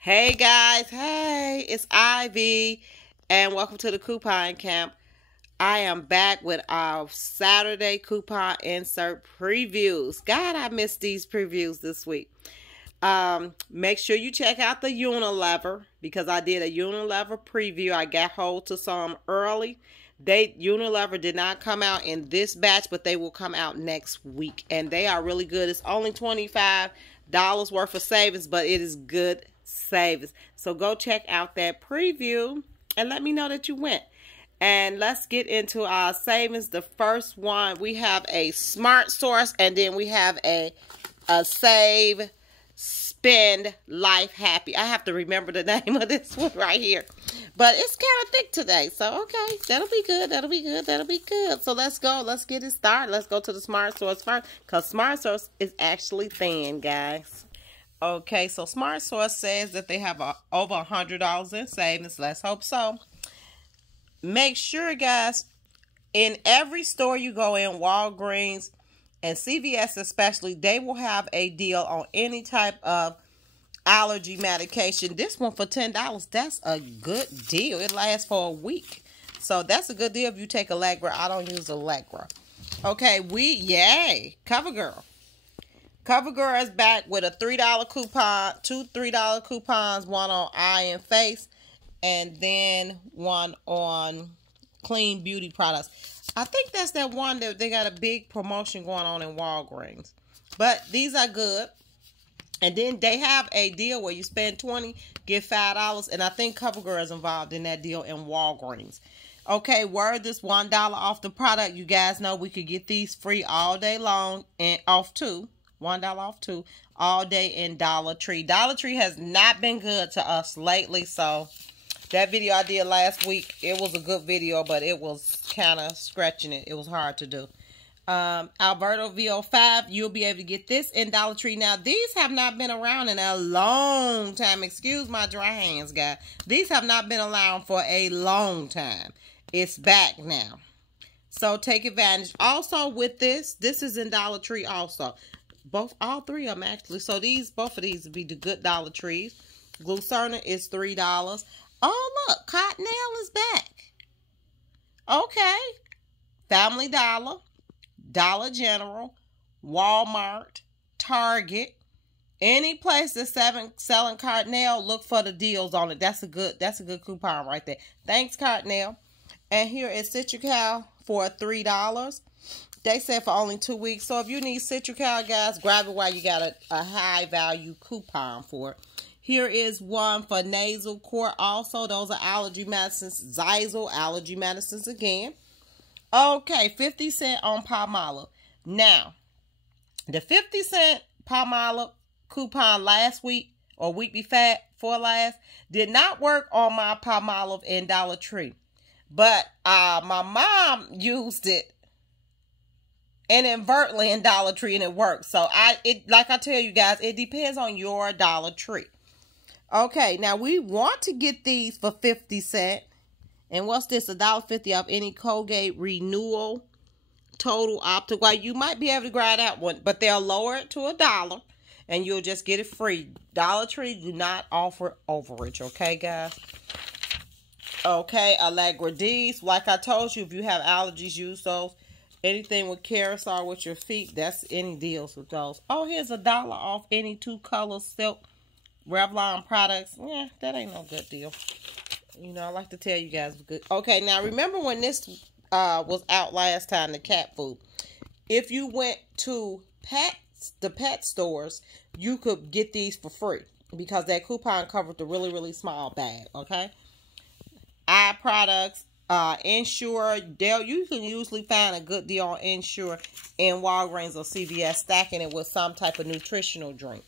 Hey guys, hey, it's Ivy, and welcome to the Coupon Camp. I am back with our Saturday coupon insert previews. God, I missed these previews this week. Make sure you check out the Unilever because I did a Unilever preview. I got hold to some early. Unilever did not come out in this batch, but they will come out next week, and they are really good. It's only $25 worth of savings, but it is good savings. So go check out that preview and let me know that you went. And let's get into our savings. The first one, we have a Smart Source, and then we have a Save, Spend, Life Happy. I have to remember the name of this one right here, but it's kind of thick today, so okay, that'll be good, that'll be good, that'll be good. So let's go, let's get it started. Let's go to the Smart Source first, because Smart Source is actually thin, guys. Okay, so Smart Source says that they have over $100 in savings. Let's hope so. Make sure, guys, in every store you go in, Walgreens and CVS especially, they will have a deal on any type of allergy medication. This one for $10, that's a good deal. It lasts for a week. So that's a good deal if you take Allegra. I don't use Allegra. Okay, yay, CoverGirl. CoverGirl is back with a $3 coupon, two $3 coupons, one on eye and face, and then one on clean beauty products. I think that's that one that they got a big promotion going on in Walgreens. But these are good. And then they have a deal where you spend $20, get $5, and I think CoverGirl is involved in that deal in Walgreens. Okay, word this $1 off the product. You guys know we could get these free all day long and off too. $1 off too, all day in Dollar Tree. Dollar Tree has not been good to us lately, so that video I did last week, it was a good video, but it was kind of stretching it. It was hard to do. Alberto VO5, you'll be able to get this in Dollar Tree. Now, these have not been around in a long time. Excuse my dry hands, guys. These have not been around for a long time. It's back now. So take advantage. Also with this is in Dollar Tree also. All three of them actually. So both of these would be the good Dollar Trees. Glucerna is $3. Oh, look, Cottonelle is back. Okay. Family Dollar, Dollar General, Walmart, Target, any place that's selling Cottonelle, look for the deals on it. That's a good coupon right there. Thanks, Cottonelle. And here is Citrical for $3. They said for only 2 weeks. So if you need Citrical, guys, grab it while you got a high value coupon for it. Here is one for nasal core also. Those are allergy medicines. Zyzal allergy medicines again. Okay, 50 cents on Palmolive. Now, the 50 cent Palmolive coupon last week or week before last did not work on my Palmolive in Dollar Tree. But my mom used it inadvertently in Dollar Tree and it worked. So like I tell you guys, it depends on your Dollar Tree. Okay, now we want to get these for 50 cents. And what's this? $1.50 off any Colgate Renewal Total Optic. Well, you might be able to grab that one, but they'll lower it to $1 and you'll just get it free. Dollar Tree do not offer overage, okay, guys? Okay, Allegra D's. Like I told you, if you have allergies, use those. Anything with carousel with your feet, that's any deals with those. Oh, here's $1 off any 2-color silk Revlon products. Yeah, that ain't no good deal. You know, I like to tell you guys good. Okay, now remember when this was out last time, the cat food. If you went to the pet stores, you could get these for free because that coupon covered the really, really small bag, okay? Eye products, Ensure. You can usually find a good deal on Ensure in Walgreens or CVS, stacking it with some type of nutritional drink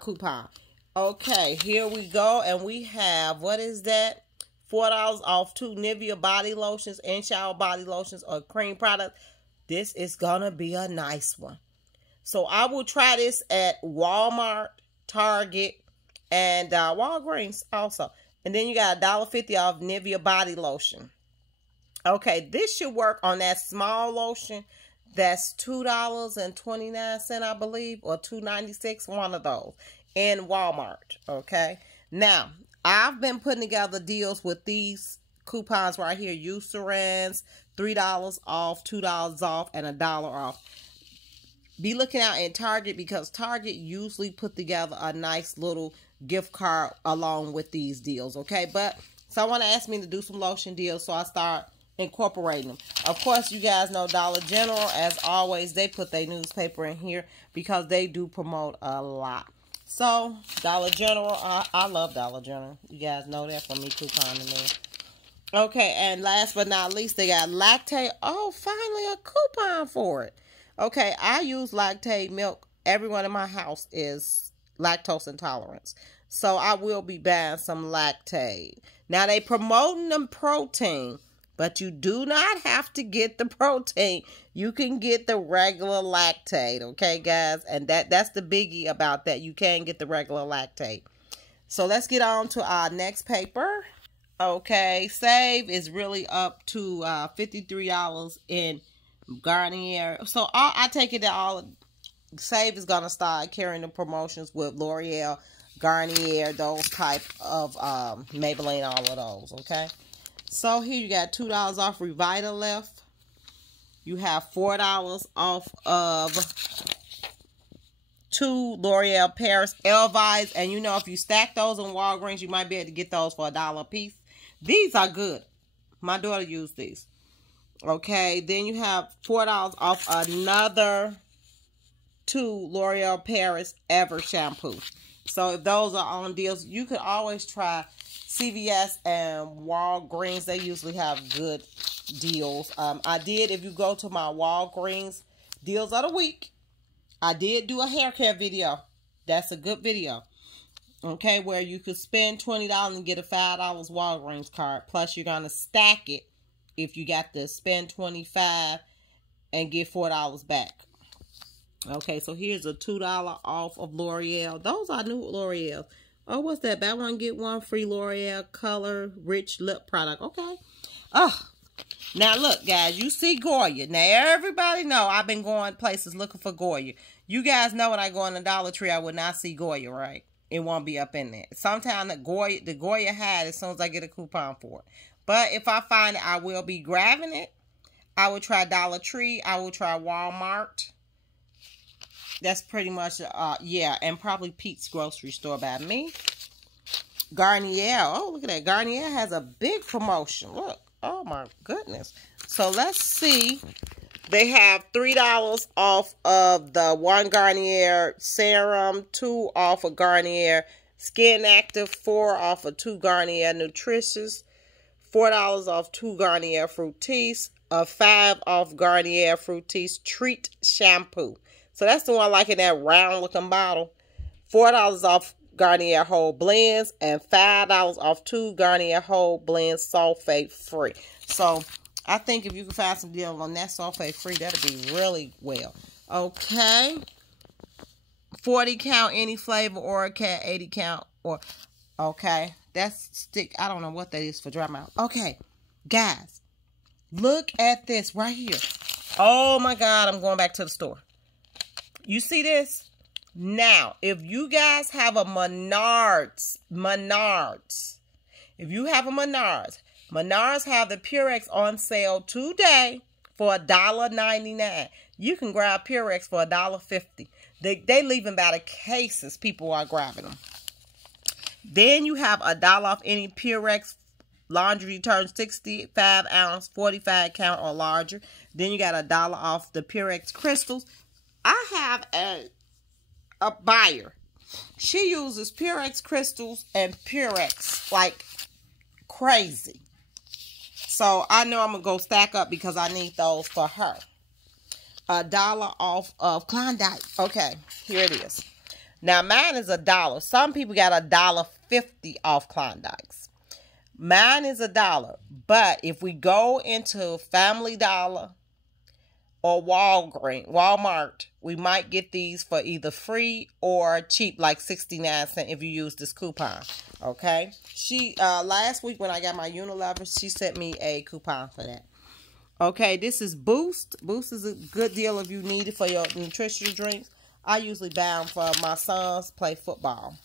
coupon. Okay, here we go, and we have, what is that? $4 off 2 Nivea body lotions and shower body lotions or cream products. This is gonna be a nice one. So I will try this at Walmart, Target, and Walgreens also. And then you got $1.50 off Nivea body lotion. Okay, this should work on that small lotion. That's $2.29, I believe, or $2.96, one of those. in Walmart. Okay. Now, I've been putting together deals with these coupons right here. Eucerans, $3 off, $2 off, and $1 off. Be looking out in Target because Target usually put together a nice little gift card along with these deals. Okay. But someone asked me to do some lotion deals, so I start incorporating them. Of course, you guys know Dollar General, as always, they put their newspaper in here because they do promote a lot. So, Dollar General, I love Dollar General. You guys know that from me couponing there. Okay, and last but not least, they got Lactate. Oh, finally a coupon for it. Okay, I use Lactate milk. Everyone in my house is lactose intolerant. So, I will be buying some Lactate. Now, they promoting them protein, but you do not have to get the protein. You can get the regular Lactate, okay, guys? And that's the biggie about that. You can get the regular Lactate. So let's get on to our next paper. Okay, Save is really up to $53 in Garnier. So I take it that all Save is going to start carrying the promotions with L'Oreal, Garnier, those type of Maybelline, all of those, okay? So here you got $2 off Revitalift. You have $4 off of 2 L'Oreal Paris Elvies. And you know, if you stack those in Walgreens, you might be able to get those for $1 a piece. These are good. My daughter used these. Okay, then you have $4 off another 2 L'Oreal Paris Ever shampoo. So if those are on deals, you could always try CVS and Walgreens. They usually have good deals. If you go to my Walgreens deals of the week, I did do a hair care video. That's a good video. Okay, where you could spend $20 and get a $5 Walgreens card. Plus, you're going to stack it if you got to spend $25 and get $4 back. Okay, so here's a $2 off of L'Oreal. Those are new L'Oreal. Oh, what's that? Buy one, get one free L'Oreal Color Rich Lip Product. Okay. Oh, now look, guys. You see Goya. Now, everybody know I've been going places looking for Goya. You guys know when I go in the Dollar Tree, I would not see Goya, right? It won't be up in there. Sometimes the Goya had as soon as I get a coupon for it. But if I find it, I will be grabbing it. I will try Dollar Tree. I will try Walmart. That's pretty much, yeah, and probably Pete's Grocery Store by me. Garnier. Oh, look at that. Garnier has a big promotion. Look. Oh, my goodness. So, let's see. They have $3 off of the 1 Garnier Serum, 2 off of Garnier Skin Active, 4 off of 2 Garnier Nutritious, $4 off 2 Garnier Fructis, 5 off Garnier Fructis Treat Shampoo. So that's the one like in that round looking bottle. $4 off Garnier Whole Blends and $5 off 2 Garnier Whole Blends sulfate free. So I think if you can find some deal on that sulfate free, that'll be really well. Okay. 40 count any flavor or a cat, 80 count or okay. That's stick. I don't know what that is for dry mouth. Okay. Guys, look at this right here. Oh my God, I'm going back to the store. You see this? Now, if you guys have a Menards, if you have a Menards have the Purex on sale today for $1.99. You can grab Purex for $1.50. They leaving by the cases. People are grabbing them. Then you have $1 off any Purex laundry detergent, 65 ounce, 45 count or larger. Then you got $1 off the Purex crystals. I have a buyer. She uses Purex crystals and Purex like crazy. So I know I'm going to go stack up because I need those for her. $1 off of Klondike. Okay, here it is. Now mine is $1. Some people got $1.50 off Klondikes. Mine is $1. But if we go into Family Dollar or Walmart, we might get these for either free or cheap, like 69 cents if you use this coupon. Okay. She last week when I got my Unilever, she sent me a coupon for that. Okay, this is Boost. Boost is a good deal if you need it for your nutritional drinks. I usually buy them for my sons play football.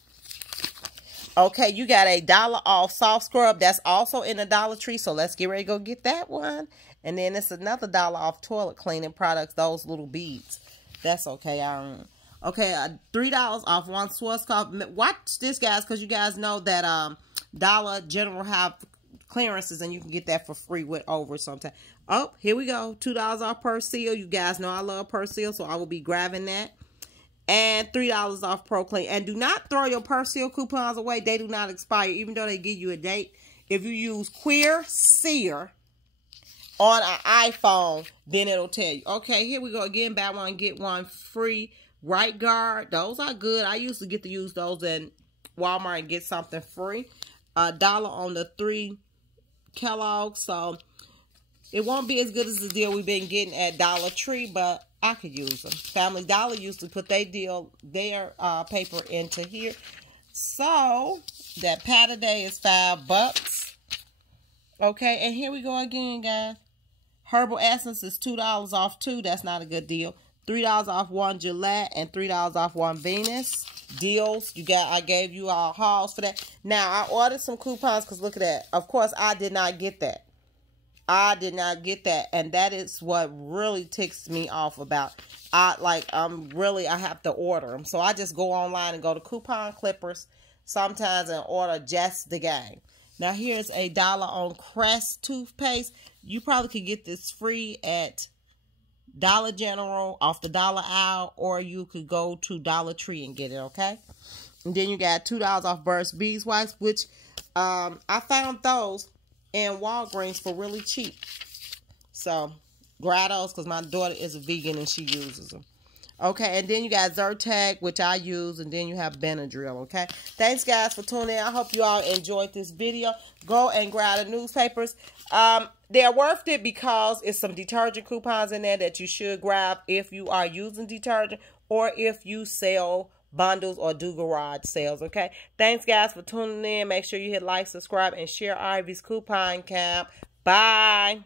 Okay, you got $1 off soft scrub. That's also in the Dollar Tree, so let's get ready to go get that one. And then it's another $1 off toilet cleaning products, those little beads. That's okay. Okay, $3 off one Schwarzkopf. Watch this, guys, because you guys know that Dollar General have clearances, and you can get that for free with over sometime. Oh, here we go. $2 off Persil. You guys know I love Persil, so I will be grabbing that. And $3 off Pro Clean. And do not throw your Persil coupons away. They do not expire, even though they give you a date. If you use Queer Seer on an iPhone, then it'll tell you. Okay, here we go again. Buy one, get one free. Right Guard. Those are good. I used to get to use those in Walmart and get something free. $1 on the 3 Kellogg's. So it won't be as good as the deal we've been getting at Dollar Tree, but I could use them. Family Dollar used to put their paper into here. So that pat a day is $5. Okay, and here we go again, guys. Herbal Essence is $2 off 2. That's not a good deal. $3 off one Gillette and $3 off one Venus. Deals. I gave you all hauls for that. Now I ordered some coupons because look at that. Of course, I did not get that. I did not get that, and that is what really ticks me off about. I have to order them, so I just go online and go to Coupon Clippers sometimes and order just the game. Now here's $1 on Crest toothpaste. You probably could get this free at Dollar General off the dollar aisle, or you could go to Dollar Tree and get it. Okay, and then you got $2 off Burt's Beeswax, which I found those in Walgreens for really cheap. So grab those because my daughter is a vegan and she uses them. Okay, and then you got Zyrtec, which I use, and then you have Benadryl. Okay, thanks guys for tuning in. I hope you all enjoyed this video. Go and grab the newspapers. They're worth it because it's some detergent coupons in there that you should grab if you are using detergent or if you sell bundles or do garage sales. Okay, thanks guys for tuning in. Make sure you hit like, subscribe, and share Ivy's Coupon Camp. Bye.